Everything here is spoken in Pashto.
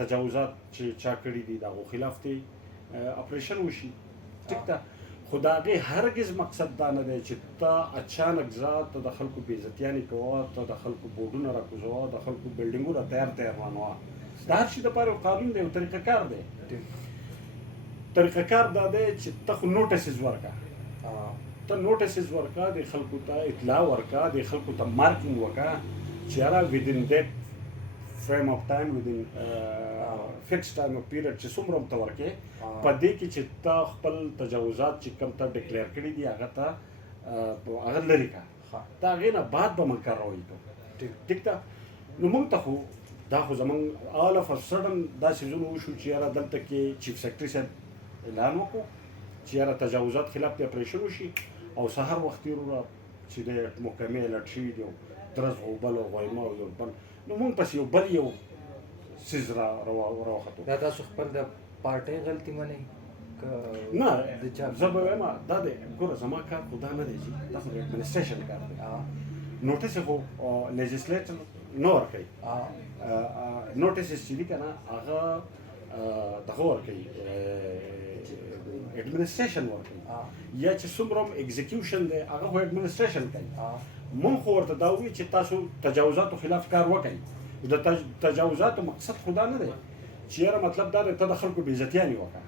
تجاوزات چې چا کړي دي د هغو خلاف دی اپریشن وشي ټیک ده خو د هغې هرګز مقصد دا نه دی چې ته اچانک ځه ته د خلکو بېعزتیانې کوه ته د خلکو بورډونه راکوزوه د خلکو بلډینګونه تیار روانوه د هر شي دپاره یو قانون دی یو طریقه کار دی طریقه کار دا دی چې ته خو نوټسز ورکړه ته نوټسز ورکړه د خلکو ته اطلاع ورکړه د خلکو ته مارکینګ وکړه چې یاره ودین دیټ فریم اف ټایم ودین فکس ټایم اف پیریډ چې څومره هم ته ورکړې په دې کې چې ته خپل تجاوزات چې کوم ته ډکلیر کړي دي هغه ته هغه لرې کړه د هغې نه بعد به موږ کاروایي کوو ټیک ده نو موږ ته خو دا خو زموږ آل اف ا سډن دا څیزونه وشو چې یاره دلته کې چیف سیکرټري صاحب اعلان وکړو چې یاره تجاوزات خلاف د اپریشن وشي او سهار وختي وروره چې د محکمې الرټ شوي دي درز غوبل او غویمه او یو بل نو موږ پسې یو بل یو څیز راوختو دا تاسو خپل د پارټۍ غلطي منئ نه زه به وایم دا دی ګوره زما کار خو دا نه دی چې دا خو د اډمنسټریشن کار دی نوټس یې خو لیجسلیټر نه ورکوي نوټسز چې دي که نه هغه دغه ورکوي اډمنسټریشن ورکوي یا چې څومره هم اګزیکیوشن دی هغه خو اډمنسټریشن کوي مونږ خو ورته دا ووایو چې تاسو تجاوزاتو خلاف کار وکړئ د تجاوزاتو مقصد خو دا نه دی چې یاره مطلب دا دی ته د خلکو بېعزتیانې وکړه